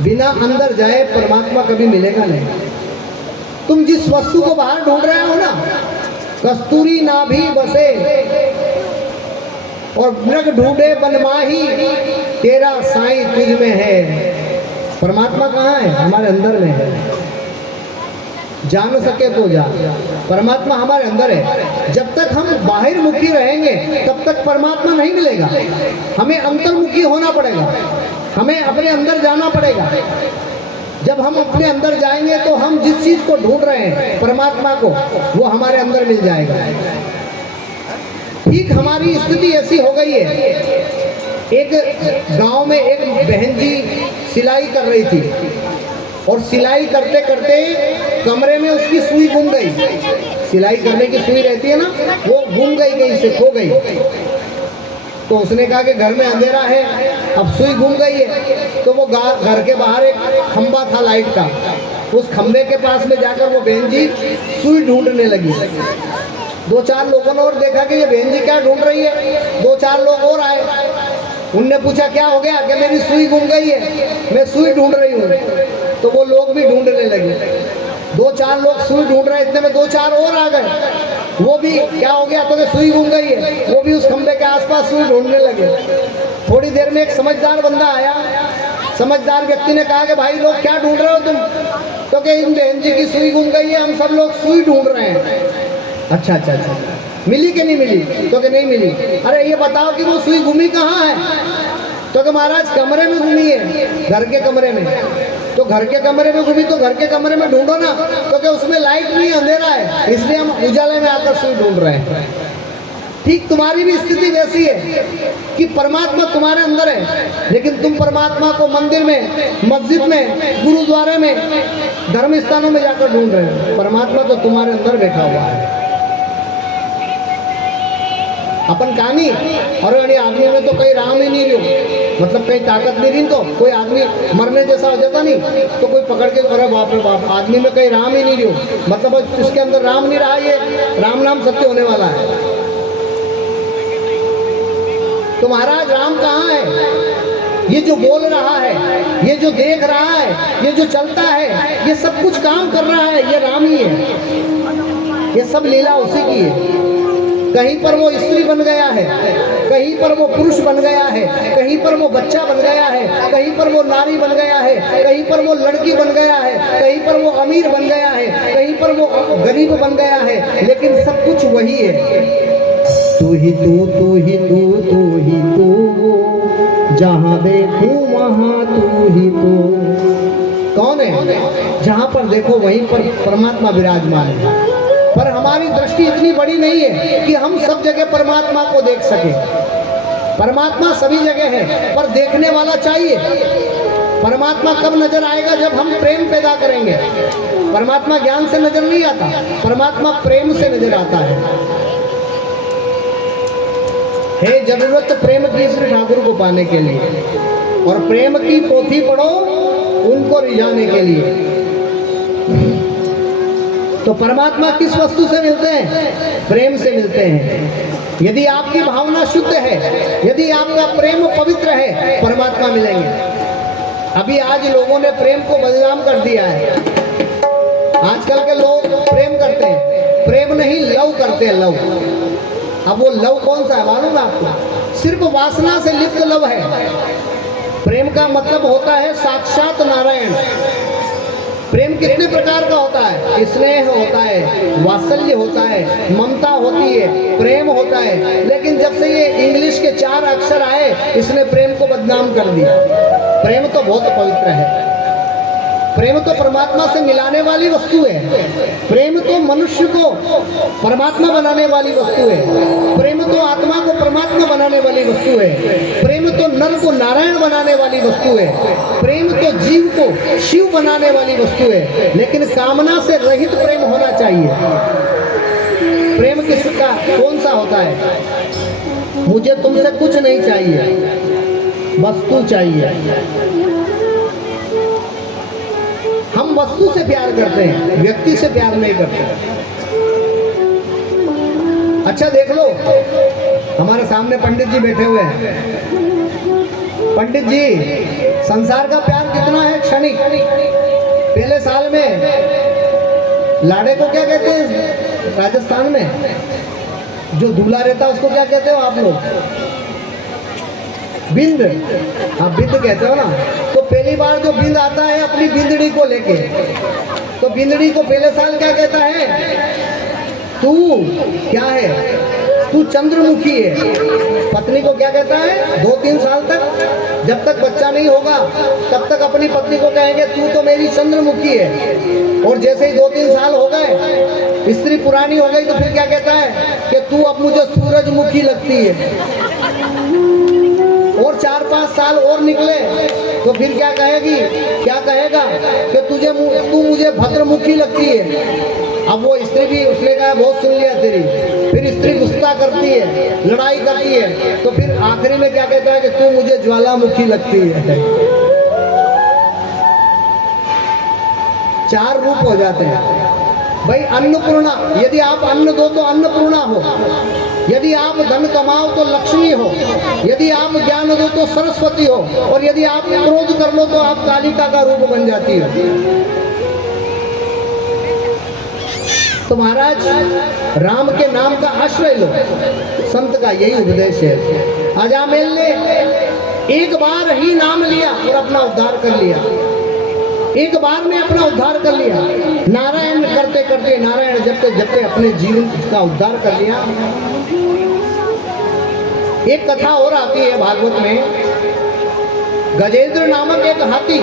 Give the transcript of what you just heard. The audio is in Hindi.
बिना अंदर जाए परमात्मा कभी मिलेगा नहीं। तुम जिस वस्तु को बाहर ढूंढ रहे हो ना, कस्तूरी नाभि बसे और मृग ढूंढे बनमाही, तेरा साईं तुझ में है। परमात्मा कहाँ है? हमारे अंदर में है। जान सके तो जा, परमात्मा हमारे अंदर है। जब तक हम बाहर मुखी रहेंगे तब तक परमात्मा नहीं मिलेगा। हमें अंतर्मुखी होना पड़ेगा, हमें अपने अंदर जाना पड़ेगा। जब हम अपने अंदर जाएंगे तो हम जिस चीज को ढूंढ रहे हैं परमात्मा को, वो हमारे अंदर मिल जाएगा। ठीक हमारी स्थिति ऐसी हो गई है। एक गांव में एक बहन जी सिलाई कर रही थी और सिलाई करते करते कमरे में उसकी सुई गुम गई। सिलाई करने की सुई रहती है ना, वो गुम गई, कहीं से खो गई। तो उसने कहा कि घर में अंधेरा है, अब सुई गुम गई है। तो वो घर के बाहर एक खंबा था लाइट का, उस खंबे के पास में जाकर वो बहन जी सुई ढूंढने लगी। 2-4 लोगों ने और देखा कि ये बहन जी क्या ढूंढ रही है। 2-4 लोग और आए, उनने पूछा क्या हो गया? कि मेरी सुई गुम गई है, मैं सुई ढूंढ रही हूँ। तो वो लोग भी ढूंढने लगे। 2-4 लोग सुई ढूंढ रहे, इतने में 2-4 और आ गए। वो भी क्या हो गया? तो सुई गुम गई है, वो भी उस खंबे के आसपास सुई ढूंढने लगे। थोड़ी देर में एक समझदार बंदा आया। समझदार व्यक्ति ने कहा कि भाई लोग क्या ढूंढ रहे हो तुम? तो कि इन बहन जी की सुई गुम गई है, हम सब लोग सुई ढूंढ रहे हैं। अच्छा, मिली कि नहीं मिली? तो कि नहीं मिली। अरे ये बताओ कि वो सुई गुमी कहाँ है? तो कि महाराज कमरे में घूमी है, घर के कमरे में। तो घर के कमरे में घूमी तो घर के कमरे में ढूंढो ना। तो कि उसमें लाइट नहीं, अंधेरा है, इसलिए हम उजाले में आकर सुई ढूंढ रहे हैं। ठीक तुम्हारी भी स्थिति वैसी है कि परमात्मा तुम्हारे अंदर है, लेकिन तुम परमात्मा को मंदिर में, मस्जिद में, गुरुद्वारे में, धर्म स्थानों में जाकर ढूंढ रहे हो। परमात्मा तो तुम्हारे अंदर बैठा हुआ है। अपन कहानी और आदमी में तो कहीं राम ही नहीं रही, मतलब कहीं ताकत नहीं रही। तो कोई आदमी मरने जैसा हो जाता नहीं, तो कोई पकड़ के करे बाप रे बाप, आदमी में कहीं राम ही नहीं रही, मतलब इसके अंदर राम नहीं रहा, ये राम नाम सत्य होने वाला है। तो महाराज राम कहाँ है? ये जो बोल रहा है, ये जो देख रहा है, ये जो चलता है, ये सब कुछ काम कर रहा है, ये राम ही है। ये सब लीला उसी की है। कहीं पर वो स्त्री बन गया है, कहीं पर वो पुरुष बन गया है, कहीं पर वो बच्चा बन गया है, कहीं पर वो नारी बन गया है, कहीं पर वो लड़की बन गया है, कहीं पर वो अमीर बन गया है, कहीं पर वो गरीब बन गया है, लेकिन सब कुछ वही है। तू ही तू, तू ही तू, तू ही तू, जहाँ देखूं वहाँ तू ही तू। कौन है? जहाँ पर देखो वहीं पर परमात्मा विराजमान है। पर हमारी दृष्टि इतनी बड़ी नहीं है कि हम सब जगह परमात्मा को देख सके। परमात्मा सभी जगह है, पर देखने वाला चाहिए। परमात्मा कब नजर आएगा? जब हम प्रेम पैदा करेंगे। परमात्मा ज्ञान से नजर नहीं आता, परमात्मा प्रेम से नजर आता है। है जरूरत प्रेम की श्री ठाकुर को पाने के लिए, और प्रेम की पोथी पढ़ो उनको रिझाने के लिए। तो परमात्मा किस वस्तु से मिलते हैं? प्रेम से मिलते हैं। यदि आपकी भावना शुद्ध है, यदि आपका प्रेम पवित्र है, परमात्मा मिलेंगे। अभी आज लोगों ने प्रेम को बदनाम कर दिया है। आजकल के लोग प्रेम करते हैं, प्रेम नहीं लव करते हैं, लव। अब वो लव कौन सा है मालूम है आपको? सिर्फ वासना से लिप्त लव है। प्रेम का मतलब होता है साक्षात नारायण। प्रेम कितने प्रकार का होता है? स्नेह होता है, वात्सल्य होता है, ममता होती है, प्रेम होता है। लेकिन जब से ये इंग्लिश के 4 अक्षर आए, इसने प्रेम को बदनाम कर दिया। प्रेम तो बहुत पवित्र है। प्रेम तो परमात्मा से मिलाने वाली वस्तु है। प्रेम तो मनुष्य को परमात्मा बनाने वाली वस्तु है। प्रेम तो आत्मा को परमात्मा बनाने वाली वस्तु है। प्रेम तो नर को नारायण बनाने वाली वस्तु है। प्रेम तो जीव को शिव बनाने वाली वस्तु है। लेकिन कामना से रहित प्रेम होना चाहिए। प्रेम किसका कौन सा होता है? मुझे तुमसे कुछ नहीं चाहिए, वस्तु चाहिए। हम वस्तु से प्यार करते हैं, व्यक्ति से प्यार नहीं करते। अच्छा देख लो, हमारे सामने पंडित जी बैठे हुए हैं। पंडित जी, संसार का प्यार कितना है, क्षणिक। पहले साल में लाड़े को क्या कहते हैं राजस्थान में? जो दूल्हा रहता है उसको क्या कहते हो आप लोग? बिंद। आप बिंद कहते हो ना। तो पहली बार जो बिंद आता है अपनी बिंदड़ी को लेके, तो बिंदड़ी को पहले साल क्या कहता है? तू क्या है? तू चंद्रमुखी है। पत्नी को क्या कहता है? 2-3 साल तक, जब तक बच्चा नहीं होगा तब तक अपनी पत्नी को कहेंगे तू तो मेरी चंद्रमुखी है। और जैसे ही 2-3 साल हो गए, स्त्री पुरानी हो गई, तो फिर क्या कहता है कि तू अब मुझे सूरजमुखी लगती है। और 4-5 साल और निकले तो फिर क्या कहेगी, क्या कहेगा कि तू मुझे भद्रमुखी लगती है। अब वो स्त्री भी, उसने कहा बहुत सुन लिया तेरी। फिर स्त्री गुस्सा करती है, लड़ाई करती है, तो फिर आखिरी में क्या कहता है कि तू मुझे ज्वालामुखी लगती है। 4 रूप हो जाते हैं भाई। अन्नपूर्णा, यदि आप अन्न दो तो अन्नपूर्णा हो, यदि आप धन कमाओ तो लक्ष्मी हो, यदि आप ज्ञान दो तो सरस्वती हो, और यदि आप क्रोध कर लो तो आप कालिका का रूप बन जाती हो। तो महाराज राम के नाम का आश्रय लो, संत का यही उपदेश है। अजामिल ने एक बार ही नाम लिया और अपना उद्धार कर लिया, एक बार में अपना उद्धार कर लिया। नारायण करते करते, नारायण जपते जपते अपने जीवन का उद्धार कर लिया। एक कथा और आती है भागवत में। गजेंद्र नामक एक हाथी